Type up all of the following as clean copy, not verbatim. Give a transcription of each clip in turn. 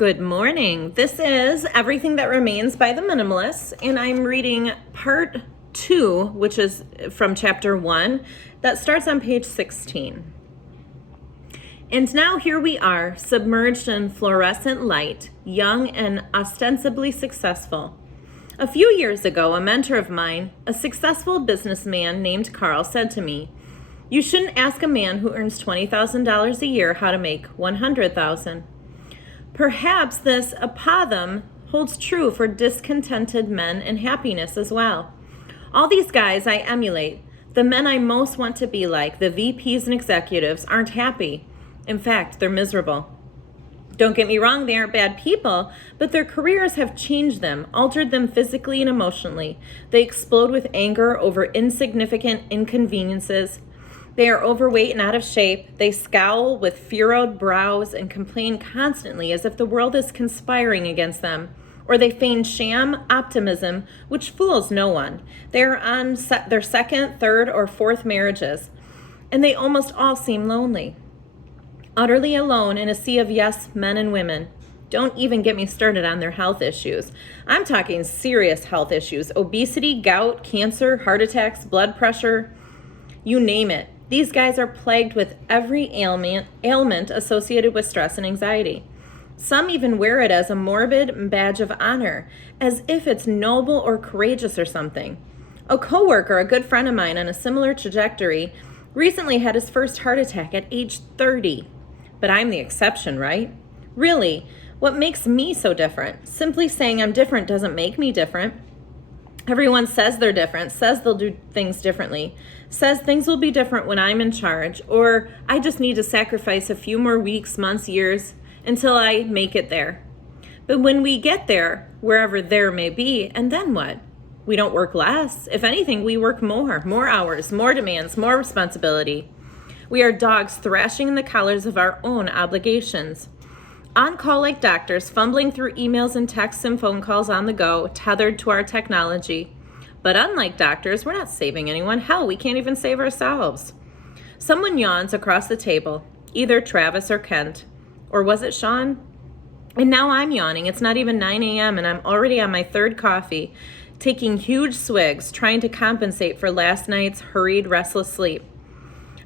Good morning. This is Everything That Remains by the Minimalists, and I'm reading part 2, which is from chapter 1, that starts on page 16. And now here we are, submerged in fluorescent light, young and ostensibly successful. A few years ago, a mentor of mine, a successful businessman named Carl, said to me, "You shouldn't ask a man who earns $20,000 a year how to make $100,000. Perhaps this apothegm holds true for discontented men and happiness as well. All these guys I emulate, the men I most want to be like, the VPs and executives, aren't happy. In fact, they're miserable. Don't get me wrong, they aren't bad people, but their careers have changed them, altered them physically and emotionally. They explode with anger over insignificant inconveniences. They are overweight and out of shape. They scowl with furrowed brows and complain constantly as if the world is conspiring against them. Or they feign sham optimism, which fools no one. They are on their second, third, or fourth marriages, and they almost all seem lonely. Utterly alone in a sea of yes men and women. Don't even get me started on their health issues. I'm talking serious health issues: obesity, gout, cancer, heart attacks, blood pressure, you name it. These guys are plagued with every ailment associated with stress and anxiety. Some even wear it as a morbid badge of honor, as if it's noble or courageous or something. A coworker, a good friend of mine on a similar trajectory, recently had his first heart attack at age 30. But I'm the exception, right? Really, what makes me so different? Simply saying I'm different doesn't make me different. Everyone says they're different, says they'll do things differently, says things will be different when I'm in charge, or I just need to sacrifice a few more weeks, months, years until I make it there. But when we get there, wherever there may be, and then what? We don't work less. If anything, we work more hours, more demands, more responsibility. We are dogs thrashing in the collars of our own obligations. On call like doctors, fumbling through emails and texts and phone calls on the go, tethered to our technology. But unlike doctors, we're not saving anyone. Hell, we can't even save ourselves. Someone yawns across the table, either Travis or Kent. Or was it Sean? And now I'm yawning. It's not even 9 a.m. and I'm already on my third coffee, taking huge swigs, trying to compensate for last night's hurried, restless sleep.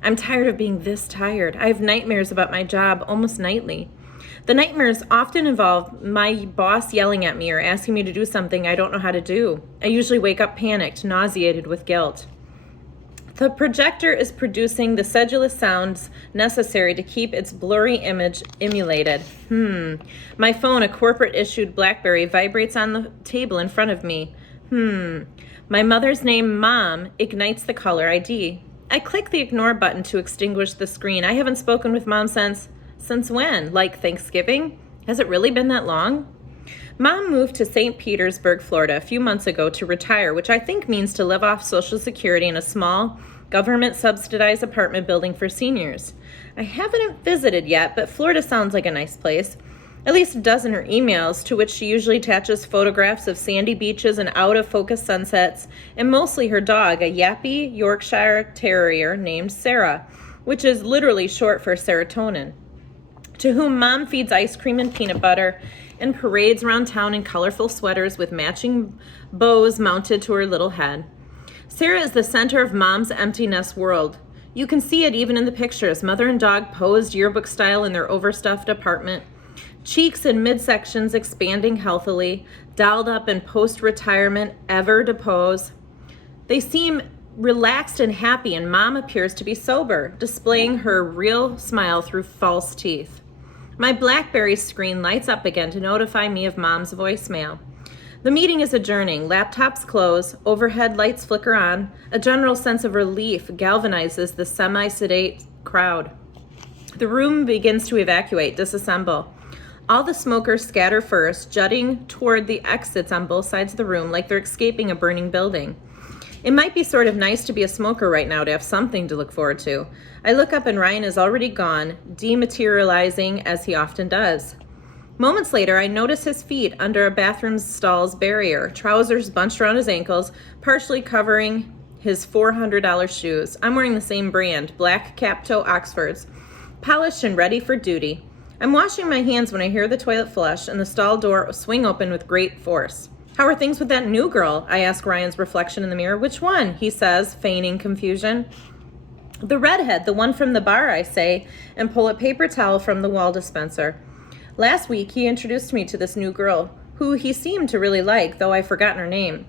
I'm tired of being this tired. I have nightmares about my job almost nightly. The nightmares often involve my boss yelling at me or asking me to do something I don't know how to do. I usually wake up panicked, nauseated with guilt. The projector is producing the sedulous sounds necessary to keep its blurry image emulated. My phone, a corporate-issued BlackBerry, vibrates on the table in front of me. My mother's name, Mom, ignites the caller ID. I click the ignore button to extinguish the screen. I haven't spoken with Mom since when? Like Thanksgiving? Has it really been that long? Mom moved to St. Petersburg, Florida a few months ago to retire, which I think means to live off Social Security in a small, government-subsidized apartment building for seniors. I haven't visited yet, but Florida sounds like a nice place. At least it does in her emails, to which she usually attaches photographs of sandy beaches and out-of-focus sunsets, and mostly her dog, a yappy Yorkshire Terrier named Sarah, which is literally short for serotonin, to whom Mom feeds ice cream and peanut butter and parades around town in colorful sweaters with matching bows mounted to her little head. Sarah is the center of Mom's empty nest world. You can see it even in the pictures. Mother and dog posed yearbook style in their overstuffed apartment, cheeks and midsections expanding healthily, dolled up in post-retirement ever to pose. They seem relaxed and happy, and Mom appears to be sober, displaying her real smile through false teeth. My BlackBerry screen lights up again to notify me of Mom's voicemail. The meeting is adjourning. Laptops close. Overhead lights flicker on. A general sense of relief galvanizes the semi-sedate crowd. The room begins to evacuate, disassemble. All the smokers scatter first, jutting toward the exits on both sides of the room like they're escaping a burning building. It might be sort of nice to be a smoker right now, to have something to look forward to. I look up and Ryan is already gone, dematerializing as he often does. Moments later, I notice his feet under a bathroom stall's barrier, trousers bunched around his ankles, partially covering his $400 shoes. I'm wearing the same brand, black cap-toe Oxfords, polished and ready for duty. I'm washing my hands when I hear the toilet flush and the stall door swing open with great force. How are things with that new girl? I ask Ryan's reflection in the mirror. Which one? He says, feigning confusion. The redhead, the one from the bar, I say, and pull a paper towel from the wall dispenser. Last week, he introduced me to this new girl, who he seemed to really like, though I've forgotten her name.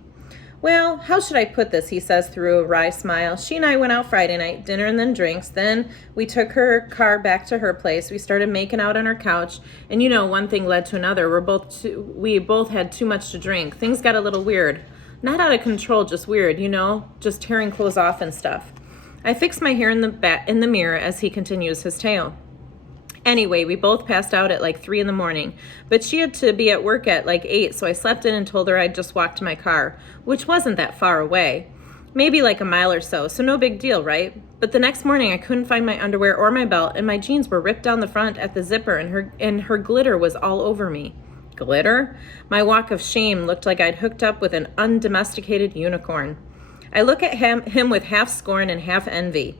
Well, how should I put this, he says through a wry smile. She and I went out Friday night, dinner and then drinks. Then we took her car back to her place. We started making out on her couch. And one thing led to another. We both had too much to drink. Things got a little weird. Not out of control, just weird, just tearing clothes off and stuff. I fix my hair in the mirror as he continues his tale. Anyway, we both passed out at like 3 a.m, but she had to be at work at like 8, so I slept in and told her I'd just walk to my car, which wasn't that far away. Maybe like a mile or so no big deal, right? But the next morning I couldn't find my underwear or my belt, and my jeans were ripped down the front at the zipper, and her glitter was all over me. Glitter? My walk of shame looked like I'd hooked up with an undomesticated unicorn. I look at him with half scorn and half envy.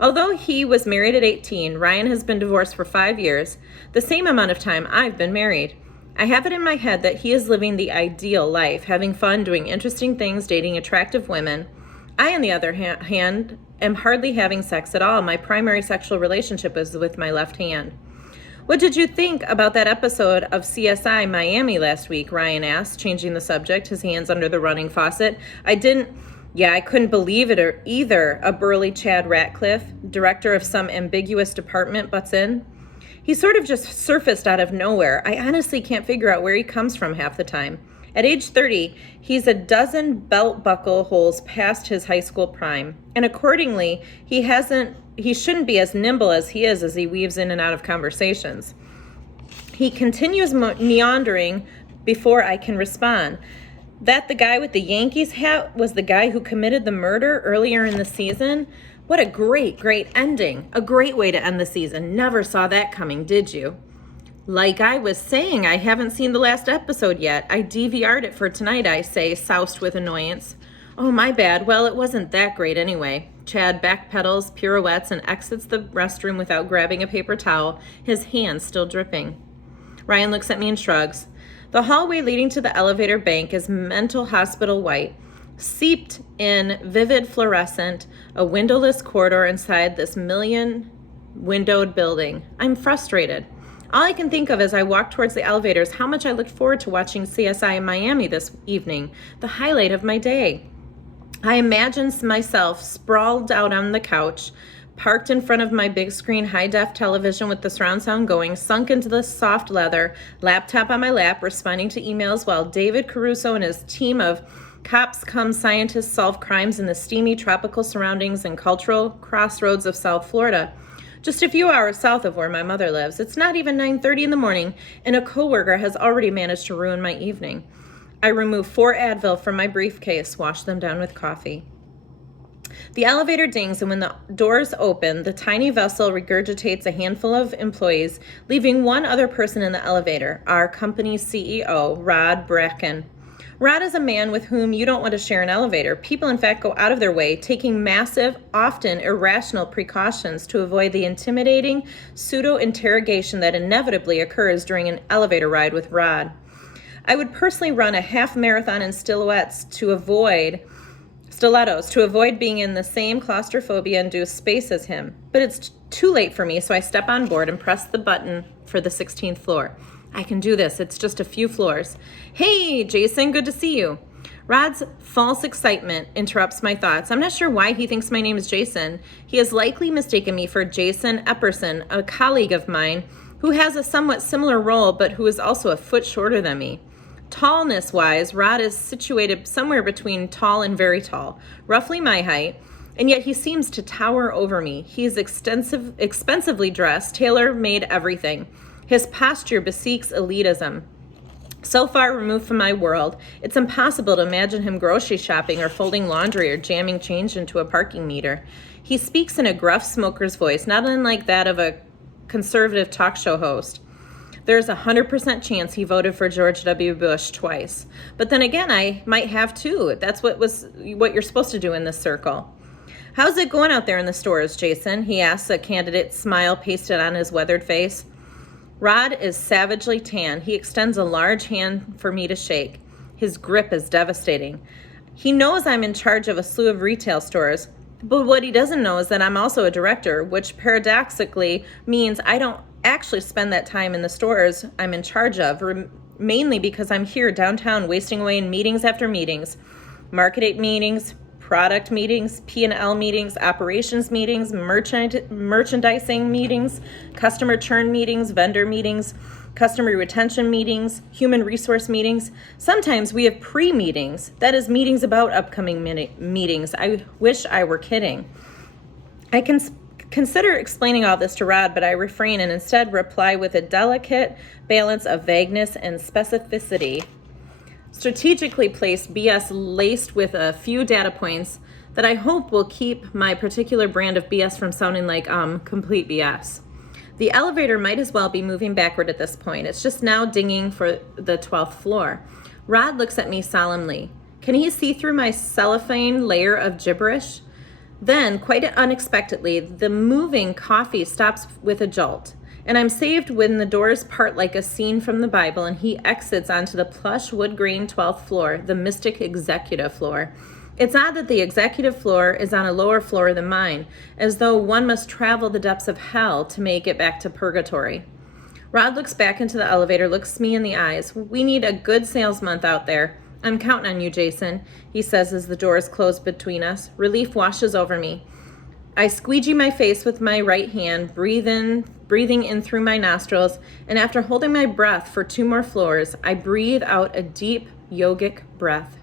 Although he was married at 18, Ryan has been divorced for 5 years, the same amount of time I've been married. I have it in my head that he is living the ideal life, having fun, doing interesting things, dating attractive women. I, on the other hand, am hardly having sex at all. My primary sexual relationship is with my left hand. What did you think about that episode of CSI Miami last week? Ryan asked, changing the subject, his hands under the running faucet. I couldn't believe it either. A burly Chad Ratcliffe, director of some ambiguous department, butts in. He sort of just surfaced out of nowhere. I honestly can't figure out where he comes from half the time. At age 30, he's a dozen belt buckle holes past his high school prime. And accordingly, he shouldn't be as nimble as he is as he weaves in and out of conversations. He continues meandering before I can respond. That the guy with the Yankees hat was the guy who committed the murder earlier in the season? What a great ending. A great way to end the season. Never saw that coming, did you? Like I was saying, I haven't seen the last episode yet. I DVR'd it for tonight, I say, soused with annoyance. Oh, my bad. Well, it wasn't that great anyway. Chad backpedals, pirouettes, and exits the restroom without grabbing a paper towel, his hands still dripping. Ryan looks at me and shrugs. The hallway leading to the elevator bank is mental hospital white, seeped in vivid fluorescent, a windowless corridor inside this million-windowed building. I'm frustrated. All I can think of as I walk towards the elevator is how much I looked forward to watching CSI in Miami this evening, the highlight of my day. I imagine myself sprawled out on the couch, parked in front of my big screen high-def television with the surround sound going, sunk into the soft leather, laptop on my lap, responding to emails while David Caruso and his team of cops come scientists solve crimes in the steamy tropical surroundings and cultural crossroads of South Florida. Just a few hours south of where my mother lives. It's not even 9:30 in the morning, and a coworker has already managed to ruin my evening. I remove 4 Advil from my briefcase, wash them down with coffee. The elevator dings, and when the doors open, the tiny vessel regurgitates a handful of employees, leaving one other person in the elevator, our company's CEO, Rod Bracken. Rod is a man with whom you don't want to share an elevator. People, in fact, go out of their way, taking massive, often irrational precautions to avoid the intimidating pseudo-interrogation that inevitably occurs during an elevator ride with Rod. I would personally run a half marathon in stilettos to avoid being in the same claustrophobia-induced space as him. But it's too late for me, so I step on board and press the button for the 16th floor. I can do this. It's just a few floors. Hey, Jason, good to see you. Rod's false excitement interrupts my thoughts. I'm not sure why he thinks my name is Jason. He has likely mistaken me for Jason Epperson, a colleague of mine who has a somewhat similar role, but who is also a foot shorter than me. Tallness-wise, Rod is situated somewhere between tall and very tall, roughly my height, and yet he seems to tower over me. He is expensively dressed, tailor-made everything. His posture bespeaks elitism. So far removed from my world, it's impossible to imagine him grocery shopping or folding laundry or jamming change into a parking meter. He speaks in a gruff smoker's voice, not unlike that of a conservative talk show host. There's a 100% chance he voted for George W. Bush twice. But then again, I might have too. That's what you're supposed to do in this circle. How's it going out there in the stores, Jason? He asks, a candid smile pasted on his weathered face. Rod is savagely tan. He extends a large hand for me to shake. His grip is devastating. He knows I'm in charge of a slew of retail stores, but what he doesn't know is that I'm also a director, which paradoxically means I don't actually spend that time in the stores I'm in charge of, mainly because I'm here downtown wasting away in meetings after meetings, marketing meetings, product meetings, P&L meetings, operations meetings, merchandising meetings, customer churn meetings, vendor meetings, customer retention meetings, human resource meetings. Sometimes we have pre-meetings, that is meetings about upcoming meetings. I wish I were kidding. I can consider explaining all this to Rod, but I refrain and instead reply with a delicate balance of vagueness and specificity. Strategically placed BS laced with a few data points that I hope will keep my particular brand of BS from sounding like complete BS. The elevator might as well be moving backward at this point. It's just now dinging for the 12th floor. Rod looks at me solemnly. Can he see through my cellophane layer of gibberish? Then, quite unexpectedly, the moving coffee stops with a jolt, and I'm saved when the doors part like a scene from the Bible and he exits onto the plush wood grain 12th floor, the mystic executive floor. It's odd that the executive floor is on a lower floor than mine, as though one must travel the depths of hell to make it back to purgatory. Rod looks back into the elevator, looks me in the eyes. We need a good sales month out there. I'm counting on you, Jason, he says as the doors close between us. Relief washes over me. I squeegee my face with my right hand, breathing in through my nostrils, and after holding my breath for 2 more floors, I breathe out a deep yogic breath.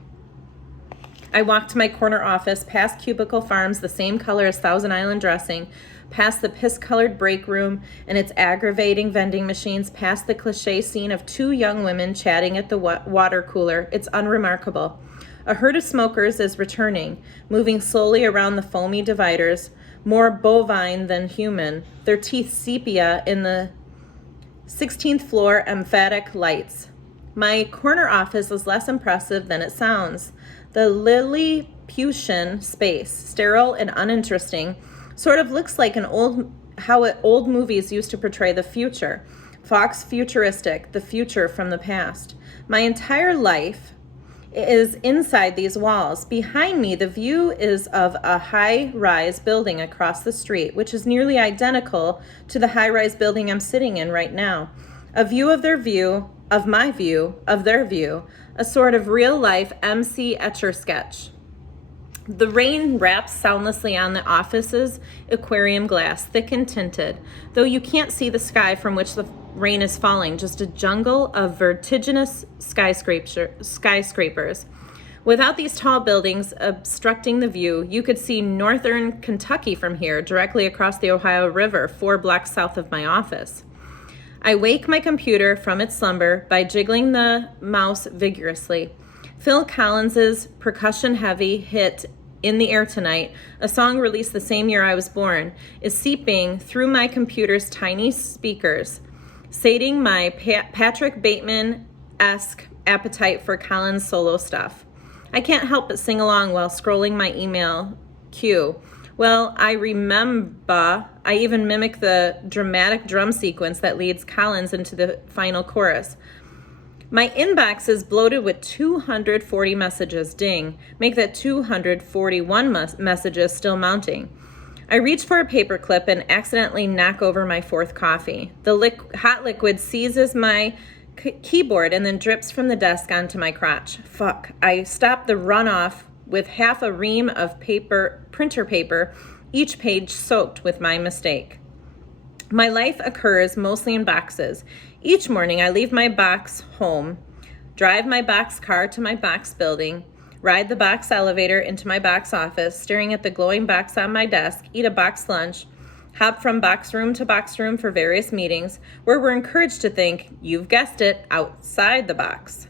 I walk to my corner office, past Cubicle Farms, the same color as Thousand Island dressing, past the piss-colored break room and its aggravating vending machines, past the cliche scene of 2 young women chatting at the water cooler. It's unremarkable. A herd of smokers is returning, moving slowly around the foamy dividers, more bovine than human, their teeth sepia in the 16th floor emphatic lights. My corner office is less impressive than it sounds. The Lilliputian space, sterile and uninteresting, sort of looks like how old movies used to portray the future. Fox futuristic, the future from the past. My entire life is inside these walls. Behind me, the view is of a high-rise building across the street, which is nearly identical to the high-rise building I'm sitting in right now. A view of their view, of my view, of their view, a sort of real-life MC Escher sketch. The rain raps soundlessly on the office's aquarium glass, thick and tinted, though you can't see the sky from which the rain is falling, just a jungle of vertiginous skyscrapers. Without these tall buildings obstructing the view, you could see northern Kentucky from here, directly across the Ohio River, 4 blocks south of my office. I wake my computer from its slumber by jiggling the mouse vigorously. Phil Collins's percussion-heavy hit In the Air Tonight, a song released the same year I was born, is seeping through my computer's tiny speakers, sating my Patrick Bateman-esque appetite for Collins solo stuff. I can't help but sing along while scrolling my email queue. Well, I remember I even mimic the dramatic drum sequence that leads Collins into the final chorus. My inbox is bloated with 240 messages. Ding. Make that 241 messages still mounting. I reach for a paperclip and accidentally knock over my 4th coffee. The hot liquid seizes my keyboard and then drips from the desk onto my crotch. Fuck. I stop the runoff with half a ream of printer paper, each page soaked with my mistake. My life occurs mostly in boxes. Each morning I leave my box home, drive my box car to my box building, ride the box elevator into my box office, staring at the glowing box on my desk, eat a box lunch, hop from box room to box room for various meetings, where we're encouraged to think, you've guessed it, outside the box.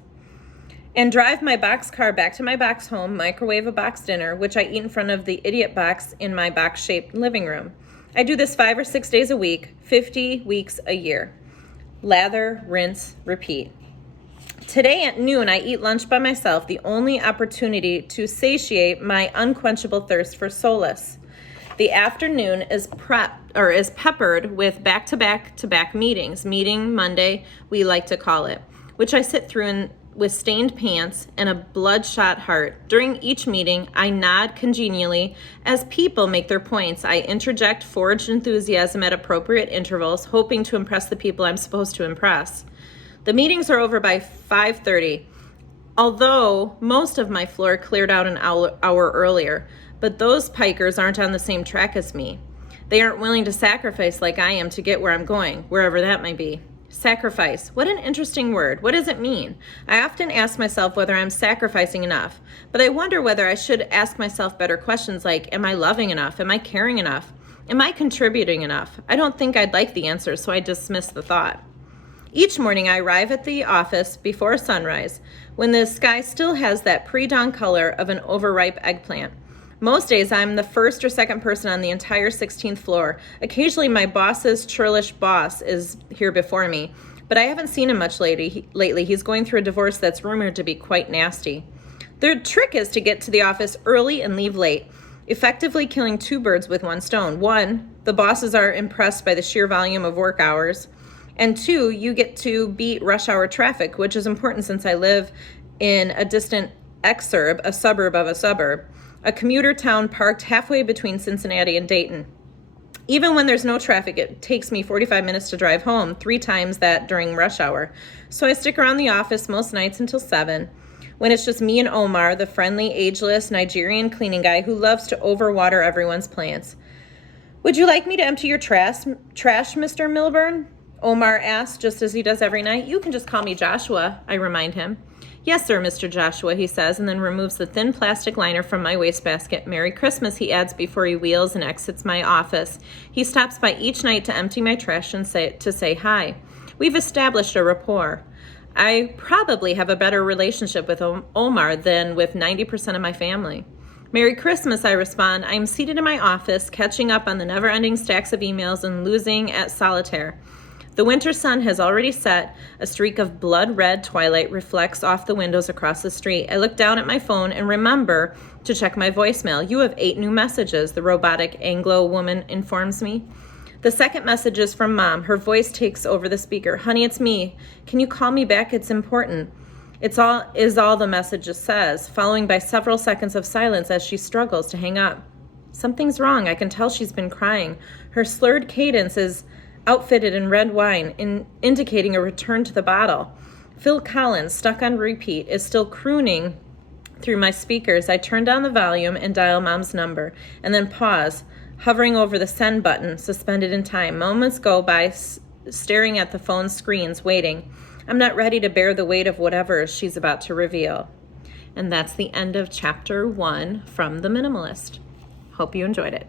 And drive my box car back to my box home, microwave a box dinner, which I eat in front of the idiot box in my box-shaped living room. I do this 5 or 6 days a week, 50 weeks a year. Lather, rinse, repeat. Today at noon, I eat lunch by myself, the only opportunity to satiate my unquenchable thirst for solace. The afternoon is peppered with back-to-back meetings. Meeting Monday, we like to call it, which I sit through with stained pants and a bloodshot heart. During each meeting, I nod congenially as people make their points. I interject forged enthusiasm at appropriate intervals, hoping to impress the people I'm supposed to impress. The meetings are over by 5:30, although most of my floor cleared out an hour earlier. But those pikers aren't on the same track as me. They aren't willing to sacrifice like I am to get where I'm going, wherever that may be. Sacrifice. What an interesting word. What does it mean? I often ask myself whether I'm sacrificing enough, but I wonder whether I should ask myself better questions like, am I loving enough? Am I caring enough? Am I contributing enough? I don't think I'd like the answer, so I dismiss the thought. Each morning I arrive at the office before sunrise, when the sky still has that pre-dawn color of an overripe eggplant. Most days I'm the first or second person on the entire 16th floor. Occasionally my boss's churlish boss is here before me, but I haven't seen him much lately. He's going through a divorce that's rumored to be quite nasty. The trick is to get to the office early and leave late, effectively killing two birds with one stone. One, the bosses are impressed by the sheer volume of work hours, and two, you get to beat rush hour traffic, which is important since I live in a distant exurb, a suburb of a suburb, a commuter town parked halfway between Cincinnati and Dayton. Even when there's no traffic, it takes me 45 minutes to drive home, 3 times that during rush hour. So I stick around the office most nights until 7, when it's just me and Omar, the friendly, ageless Nigerian cleaning guy who loves to overwater everyone's plants. Would you like me to empty your trash, Mr. Milburn? Omar asks, just as he does every night. You can just call me Joshua, I remind him. Yes, sir, Mr. Joshua, he says, and then removes the thin plastic liner from my wastebasket. Merry Christmas, he adds before he wheels and exits my office. He stops by each night to empty my trash and say hi. We've established a rapport. I probably have a better relationship with Omar than with 90% of my family. Merry Christmas, I respond. I'm seated in my office, catching up on the never-ending stacks of emails and losing at solitaire. The winter sun has already set. A streak of blood-red twilight reflects off the windows across the street. I look down at my phone and remember to check my voicemail. You have 8 new messages, the robotic Anglo woman informs me. The second message is from Mom. Her voice takes over the speaker. Honey, it's me. Can you call me back? It's important. Is all the message says, following by several seconds of silence as she struggles to hang up. Something's wrong. I can tell she's been crying. Her slurred cadence is outfitted in red wine, indicating a return to the bottle. Phil Collins, stuck on repeat, is still crooning through my speakers. I turn down the volume and dial Mom's number, and then pause, hovering over the send button, suspended in time. Moments go by staring at the phone screens, waiting. I'm not ready to bear the weight of whatever she's about to reveal. And that's the end of chapter 1 from The Minimalist. Hope you enjoyed it.